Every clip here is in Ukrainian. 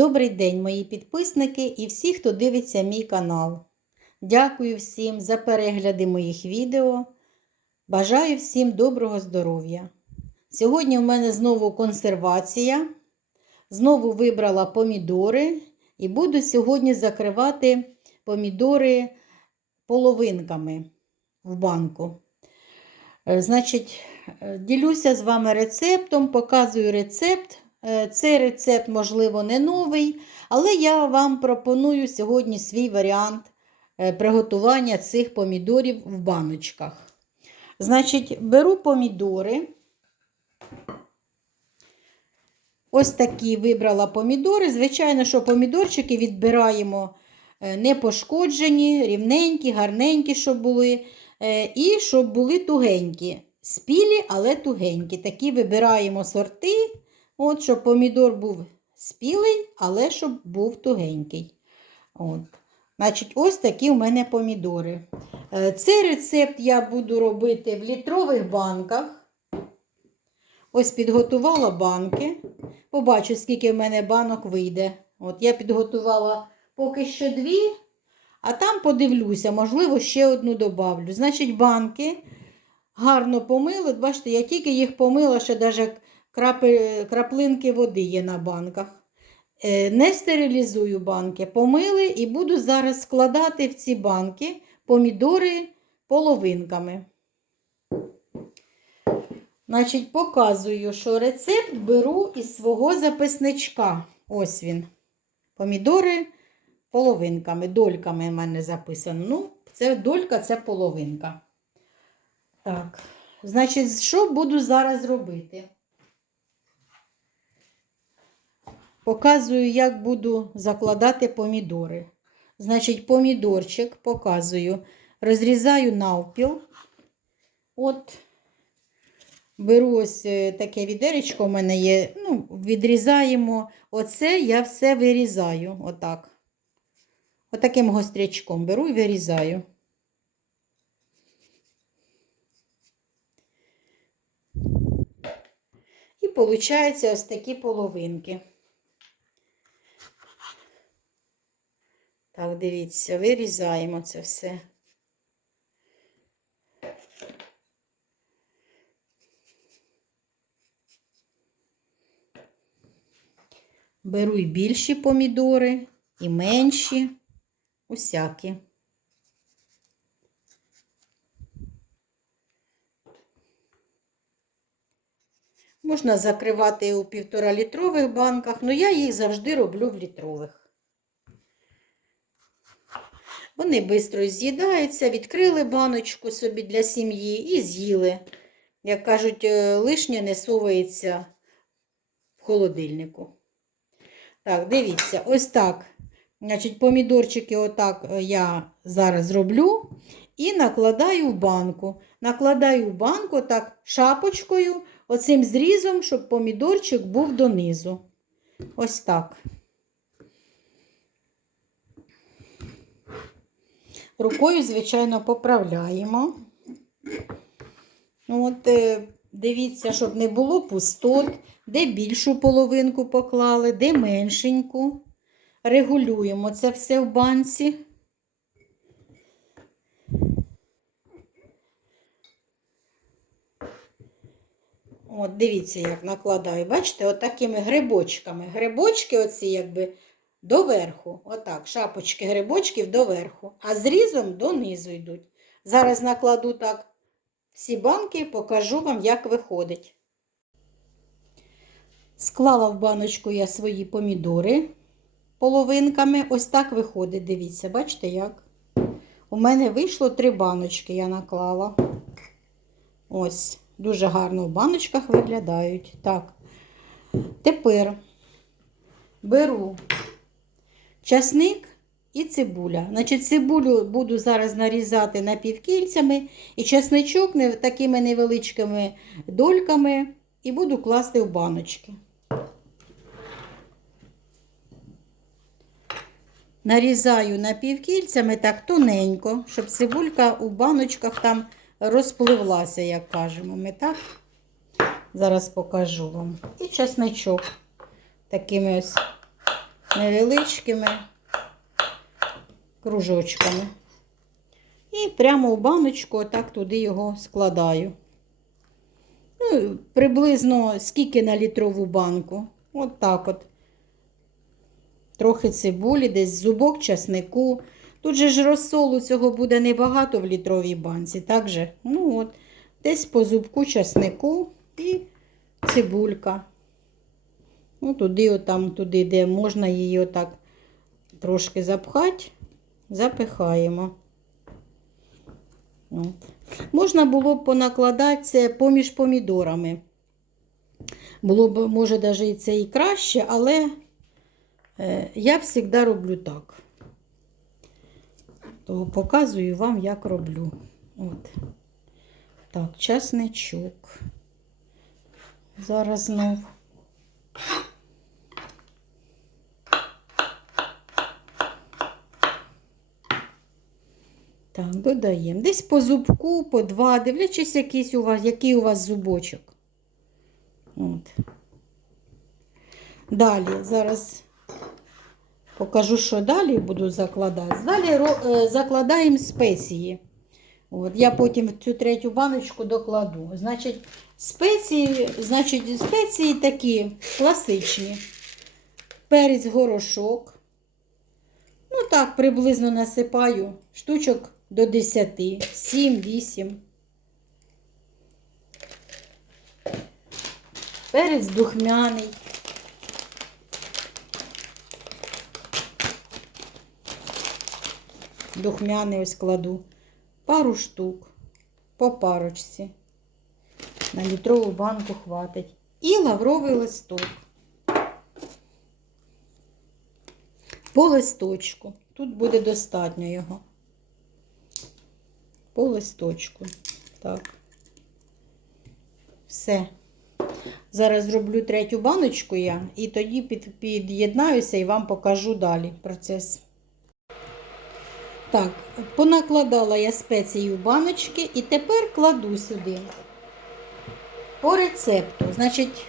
Добрий день, мої підписники і всі, хто дивиться мій канал. Дякую всім за перегляди моїх відео. Бажаю всім доброго здоров'я. Сьогодні в мене знову консервація. Знову вибрала помідори і буду сьогодні закривати помідори половинками в банку. Е, Значить, е, ділюся з вами рецептом, показую рецепт. Е, Цей рецепт, можливо, не новий, але я вам пропоную сьогодні свій варіант е, приготування цих помідорів в баночках. Значить, беру помідори. Ось такі вибрала помідори. Звичайно, що помідорчики відбираємо е, не пошкоджені, рівненькі, гарненькі, щоб були. І щоб були тугенькі. Спілі, але тугенькі. Такі вибираємо сорти. От, щоб помідор був спілий, але щоб був тугенький. От. Значить, ось такі у мене помідори. Е, Цей рецепт я буду робити в літрових банках. Ось підготувала банки. Побачу, скільки в мене банок вийде. От Я підготувала поки що дві, а там подивлюся, можливо, ще одну добавлю. Значить, банки гарно помили. Бачите, я тільки їх помила, ще навіть крапи, краплинки води є на банках. Е, Не стерилізую банки, помили і буду зараз складати в ці банки помідори половинками. Значить, показую, що рецепт беру із свого записничка. Ось він. Помідори половинками, дольками в мене записано. Ну, це долька, це половинка. Так, значить, що буду зараз робити? Показую, як буду закладати помідори. Значить, помідорчик показую, розрізаю навпіл. От, беру ось е, таке відеречко у мене є. Ну, відрізаємо. Оце я все вирізаю. Отак. Отаким гострячком беру і вирізаю. І виходить ось такі половинки. Так, дивіться, вирізаємо це все. Беру і більші помідори, і менші, усякі. Можна закривати у півторалітрових банках, але я їх завжди роблю в літрових. Вони швидко з'їдаються, відкрили баночку собі для сім'ї і з'їли. Як кажуть, е, лишнє не совається в холодильнику. Так, дивіться, ось так. Значить, помідорчики отак е, я зараз роблю і накладаю в банку. Накладаю в банку так шапочкою, оцим зрізом, щоб помідорчик був донизу. Ось так. Рукою, звичайно, поправляємо. Ну, От, е, Дивіться, щоб не було пустот, де більшу половинку поклали, де меншеньку. Регулюємо це все в банці. От, дивіться, як накладаю. Бачите, отакими от грибочками. Грибочки оці, якби доверху. Отак, шапочки грибочків доверху, а зрізом донизу йдуть. Зараз накладу так всі банки, покажу вам, як виходить. Склала в баночку я свої помідори половинками. Ось так виходить. Дивіться, бачите як? У мене вийшло три баночки, я наклала. Ось, дуже гарно в баночках виглядають. Так. Тепер беру часник і цибуля. Значить, цибулю буду зараз нарізати напівкільцями, і часничок такими невеличкими дольками, і буду класти в баночки. Нарізаю напівкільцями так тоненько, щоб цибулька у баночках там розпливлася, як кажемо ми, так? Зараз покажу вам. І часничок такими ось невеличкими кружочками. І прямо в баночку отак туди його складаю. Ну, приблизно скільки на літрову банку. От так от. Трохи цибулі, десь зубок часнику. Тут же ж розсолу цього буде небагато в літровій банці. Так же? Ну от, десь по зубку часнику і цибулька. Ну, туди, отам, туди, де можна її отак трошки запхати, запихаємо. От. Можна було б понакладати це поміж помідорами. Було б, може, навіть це і краще, але е, я завжди роблю так. То показую вам, як роблю. От. Так, часничок. Зараз знов. Так, додаємо. Десь по зубку, по два, дивлячись, якийсь у вас, який у вас зубочок. От. Далі, зараз покажу, що далі буду закладати. Далі е, закладаємо спеції. От, я потім цю третю баночку докладу. Значить, спеції, значить, спеції такі класичні. Перець горошок. Ну так, приблизно насипаю штучок до 10, 7-8. Перець духмяний. Духмяний ось кладу. Пару штук по парочці. На літрову банку хватить. І лавровий листок. По листочку. Тут буде достатньо його. По листочку. Так. Все. Зараз зроблю третю баночку я і тоді під, під'єднаюся і вам покажу далі процес. Так, понакладала я спеції в баночки і тепер кладу сюди. По рецепту. Значить,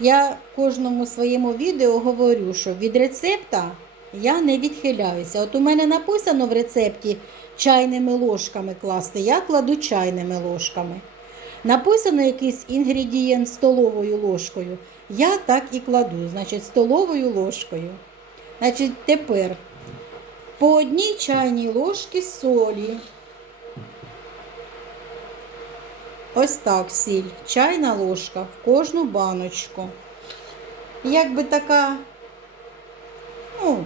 я в кожному своєму відео говорю, що від рецепта я не відхиляюся. От у мене написано в рецепті чайними ложками класти, я кладу чайними ложками. Написано якийсь інгредієнт столовою ложкою. Я так і кладу, значить, столовою ложкою. Значить, тепер по одній чайній ложці солі. Ось так сіль, чайна ложка в кожну баночку. Якби така, ну,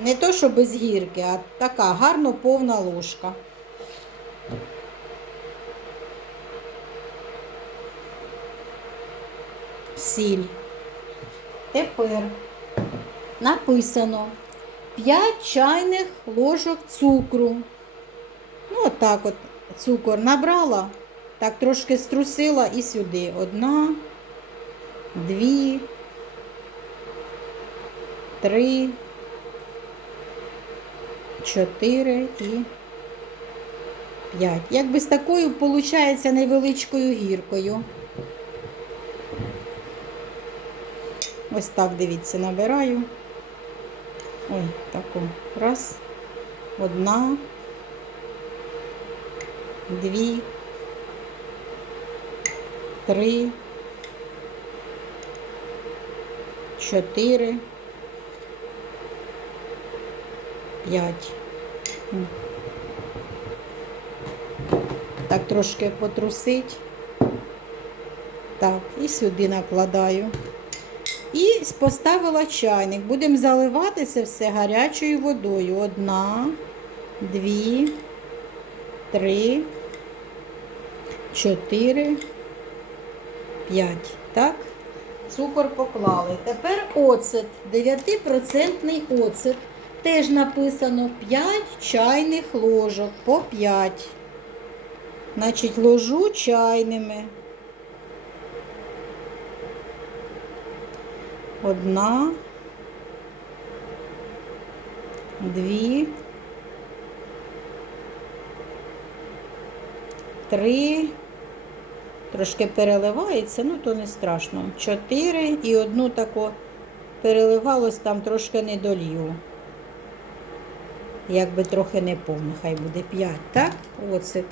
не то, що без гірки, а така гарно повна ложка. Сіль. Тепер написано 5 чайних ложок цукру. Ну, отак от цукор набрала, так трошки струсила і сюди. Одна, дві, три, чотири і п'ять. Якби з такою, виходить, невеличкою гіркою. Ось так, дивіться, набираю. Ой, таку. Раз, одна, дві, три, чотири, п'ять. Так трошки потрусить. Так, і сюди накладаю. І поставила чайник. Будемо заливати це все гарячою водою. Одна, дві, три, чотири, п'ять. Так? Цукор поклали. Тепер оцет. 9% оцет. Теж написано 5 чайних ложок по 5. Значить, ложу чайними. Одна, дві, три, трошки переливається, ну то не страшно. Чотири і одну таку переливалось там трошки не долью. Якби трохи не повно, хай буде 5, так? Оцет.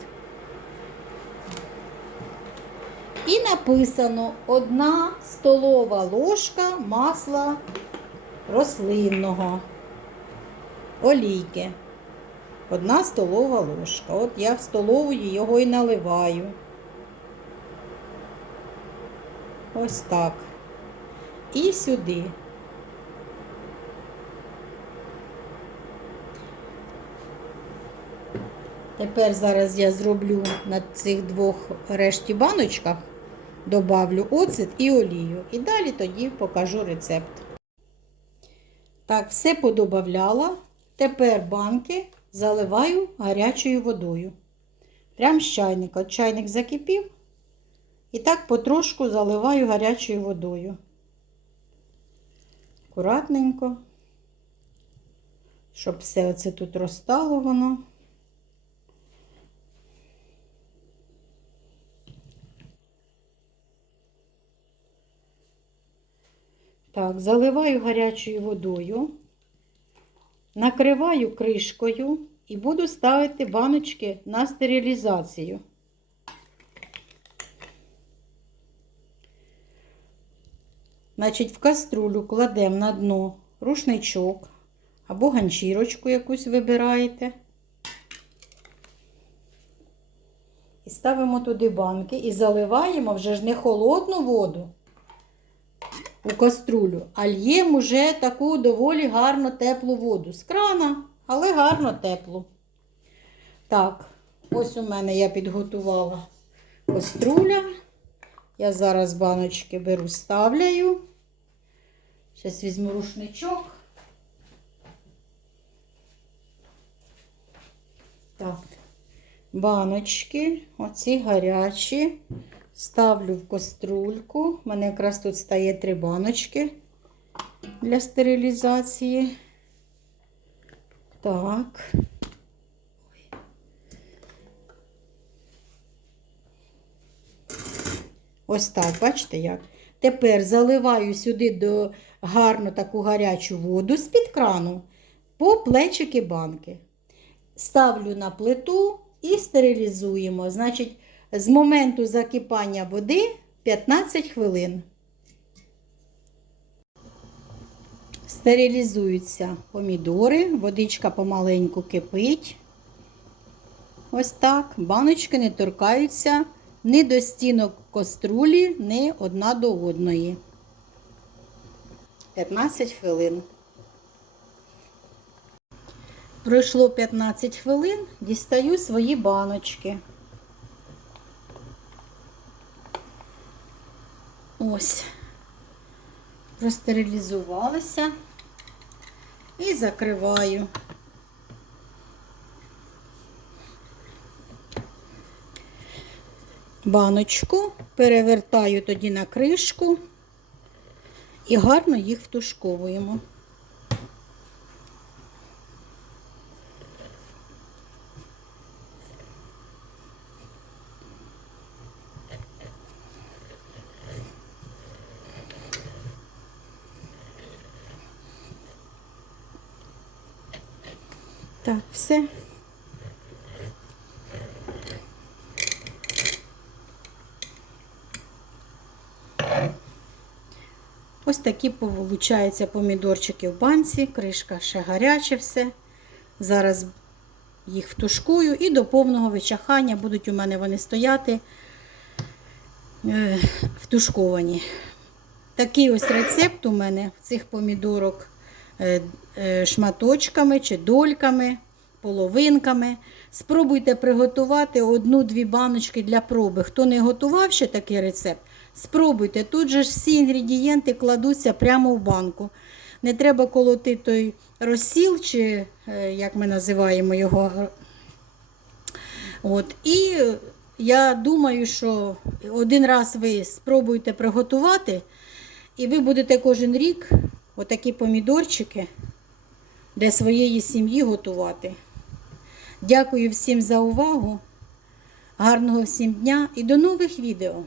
І написано одна столова ложка масла рослинного олійки. Одна столова ложка. От я в столовую його і наливаю. Ось так. І сюди. Тепер зараз я зроблю на цих двох решті баночках, добавлю оцет і олію. І далі тоді покажу рецепт. Так, все подобавляла. Тепер банки заливаю гарячою водою. Прям з чайника. Чайник закипів. І так потрошку заливаю гарячою водою. Акуратненько, щоб все оце тут розтало воно. Так, заливаю гарячою водою, накриваю кришкою і буду ставити баночки на стерилізацію. Значить, в каструлю кладемо на дно рушничок або ганчірочку якусь вибираєте. І ставимо туди банки і заливаємо вже ж не холодну воду у каструлю, а л'ємо вже таку доволі гарно теплу воду. З крана, але гарно теплу. Так, ось у мене я підготувала каструля. Я зараз баночки беру, ставляю. Зараз візьму рушничок. Так, баночки, оці гарячі. Ставлю в каструльку. У мене якраз тут стає три баночки для стерилізації. Так. Ось так, бачите як? Тепер заливаю сюди до гарну таку гарячу воду з-під крану по плечики банки. Ставлю на плиту і стерилізуємо. Значить, з моменту закипання води 15 хвилин. Стерилізуються помідори, водичка помаленьку кипить. Ось так. Баночки не торкаються ні до стінок каструлі, ні одна до одної. 15 хвилин. Пройшло 15 хвилин, дістаю свої баночки. Ось, простерилізувалися і закриваю. Баночку перевертаю тоді на кришку і гарно їх втушковуємо. Так, все. Ось такі получаються помідорчики в банці, кришка ще гаряче все. Зараз їх втушкую і до повного вичахання будуть у мене вони стояти е, втушковані. Такий ось рецепт у мене цих помідорок шматочками чи дольками, половинками. Спробуйте приготувати одну-дві баночки для проби. Хто не готував ще такий рецепт, спробуйте. Тут же всі інгредієнти кладуться прямо в банку. Не треба колоти той розсіл, чи е, як ми називаємо його. От. І я думаю, що один раз ви спробуєте приготувати, і ви будете кожен рік отакі помідорчики для своєї сім'ї готувати. Дякую всім за увагу. Гарного всім дня і до нових відео!